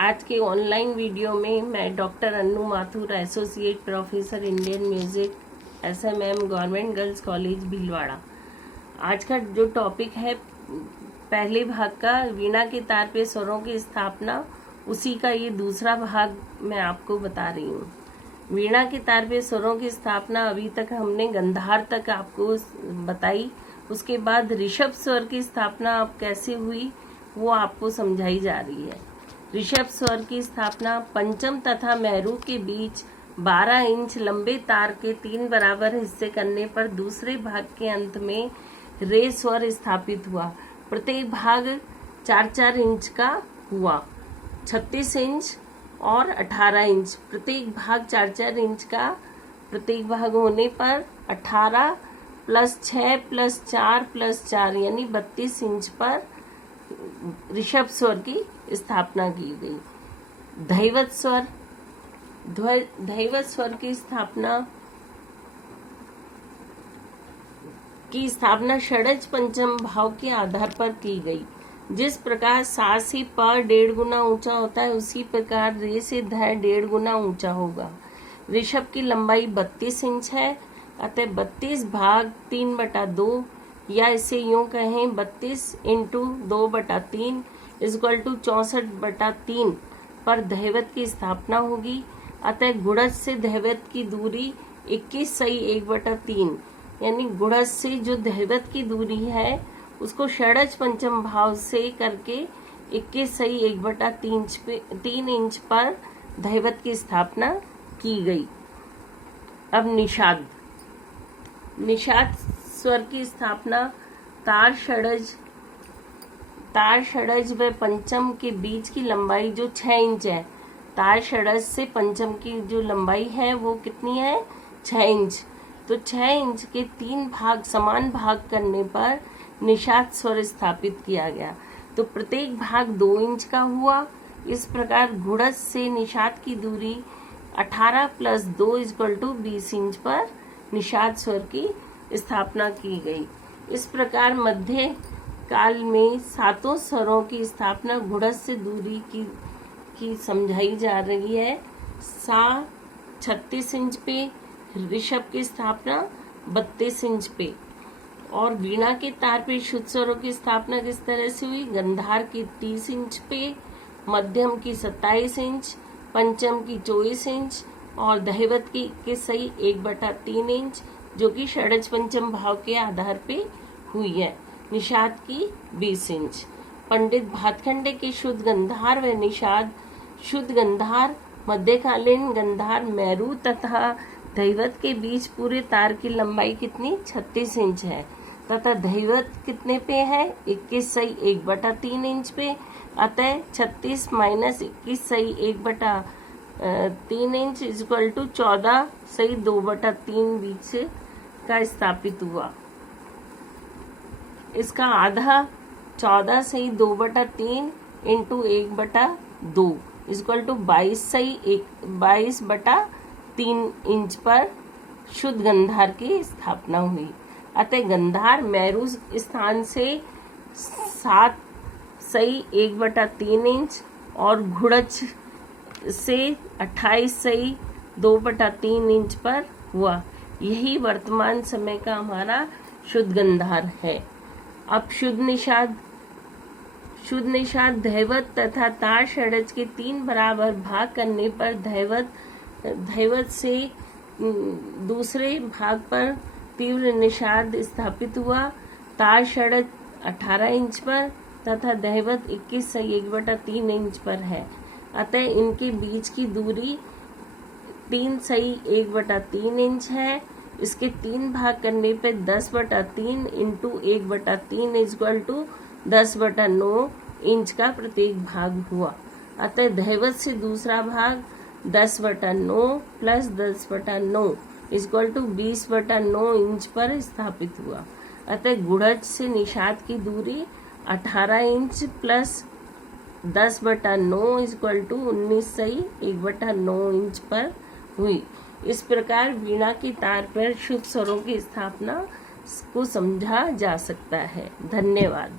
आज के online video में मैं doctor Annu Mathur, associate professor Indian music, SMM, government girls college Bhilwara. आज का जो टॉपिक है पहले भाग का वीणा के तार पे स्वरों की स्थापना, उसी का ये दूसरा भाग मैं आपको बता रही हूँ। वीणा के तार पे स्वरों की स्थापना अभी तक हमने गंधार तक आपको बताई। उसके बाद ऋषभ स्वर की स्थापना अब कैसे हुई वो आपको समझाई जा रही है। ऋषभ स्वर की स्थापना पंचम तथा मेरू के बीच 12 इंच लंबे तार के 3 बराबर हिस्से करने पर दूसरे भाग के अंत में रे स्वर स्थापित हुआ। प्रत्येक भाग 4-4 इंच का हुआ। 36 इंच और 18 इंच, प्रत्येक भाग 4-4 इंच का प्रत्येक भाग होने पर 18 + 6 + 4 + 4 यानी 32 इंच पर ऋषभ स्वर की स्थापना की गई। धैवत स्वर, धैवत स्वर की स्थापना षडज पंचम भाव के आधार पर की गई। जिस प्रकार सा से प 1.5 गुना ऊंचा होता है, उसी प्रकार रे से ध 1.5 गुना ऊंचा होगा। ऋषभ की लंबाई 32 इंच है, अतः 32 भाग 3/2 या इसे यूं कहें 32 × 2/3 = 64/3 पर धैवत की स्थापना होगी। अतः गुणज से धैवत की दूरी 21 सही 1/3 यानी गुणज से जो धैवत की दूरी है उसको षडज पंचम भाव से करके 21 सही 1/3 इंच पर धैवत की स्थापना की गई। अब निषाद, निषाद स्वर की स्थापना तार षडज व पंचम के बीच की लंबाई जो 6 इंच है, तार षडज से पंचम की जो लंबाई है वो कितनी है, 6 इंच। तो 6 इंच के 3 भाग समान भाग करने पर निषाद स्वर स्थापित किया गया। तो प्रत्येक भाग 2 इंच का हुआ। इस प्रकार गुणज से निषाद की दूरी 18 + 2 = 20 इंच पर निषाद स्वर की स्थापना की गई। इस प्रकार मध्य काल में 7 स्वरों की स्थापना गुणज से दूरी की समझाई जा रही है। सा 36 इंच पे, ऋषभ की स्थापना 32 इंच पे, और वीणा के तार पे शुद्ध स्वरों की स्थापना किस तरह से हुई, गंधार की 30 इंच पे, मध्यम की 27 इंच, पंचम की 24 इंच और धैवत की 21 सही 1/3 इंच, जो कि षडज पंचम भाव के आधार पे हुई है। निषाद की 20 इंच। पंडित भातखंडे के शुद्ध गंधार व निषाद, शुद्ध गंधार, मध्यकालीन गंधार, मेरू तथा धैवत के बीच पूरे तार की लंबाई कितनी, 36 इंच है तथा धैवत कितने पे है, 21 सही 1/3 इंच पे। अतः 36 - 21 सही 1/3 इंच = 14 सही 2/3 बीच का स्थापित हुआ। इसका आधा 14 सही 2/3 × 1/2 = 22 सही 22/3 इंच पर शुद्ध गंधार की स्थापना हुई। अतः गंधार मेरू स्थान से 7 सही 1/3 इंच और गुणज से 28 सही 2/3 इंच पर हुआ। यही वर्तमान समय का हमारा शुद्ध गंधार है। अब शुद्ध निषाद, शुद्ध निषाद धैवत तथा तार षडज के 3 बराबर भाग करने पर धैवत से दूसरे भाग पर तीव्र निषाद स्थापित हुआ। तार षडज 18 इंच पर तथा धैवत 21 सही 1/3 इंच पर है। अतः इनके बीच की दूरी 3 सही 1/3 इंच है। इसके 3 भाग करने पर 10/3 × 1/3 = 10/9 इंच का प्रत्येक भाग हुआ। अतः धैवत से दूसरा भाग 10/9 + 10/9 = 20/9 इंच पर स्थापित हुआ। अतः गुणज से निषाद की दूरी 18 इंच + 10/9 = 19 सही 1/9 इंच पर हुई। इस प्रकार वीणा की तार पर शुद्ध स्वरों की स्थापना को समझा जा सकता है। धन्यवाद।